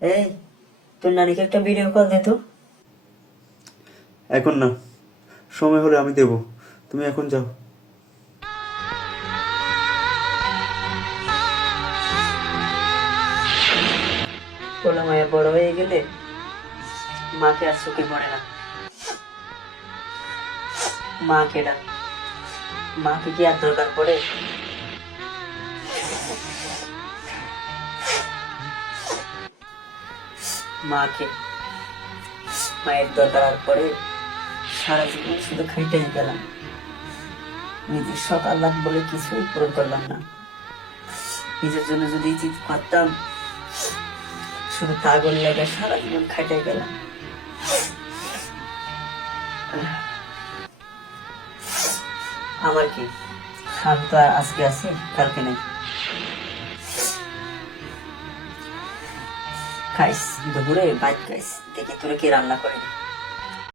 এই, তোর নানিকে একটা ভিডিও কল দে তো। এখন না, সময় হলে আমি দেব। তুমি এখন যাও। পোলা মায়া বড় হয়ে গেলে মাকে আর চোখে পড়ে না। মা কেডা? মাকে কি আর দরকার পড়ে? মাকে, মায়ের দরকার আর পড়ে? সারা জীবন শুধু খাইতেই গেলাম, নিজের শখ আহ্লাদ বলে কিছুই পূরণ করলাম না। নিজের জন্য যদি চিন্তা করতাম, শুধু তাগর লেগে সারা জীবন খাইতে গেলাম। আমার কি, আমি তো আর আজকে আছি, কালকে নেই। খাইস দুপুরে ভাত খাইস, দেখি তোরা কি রান্না করে।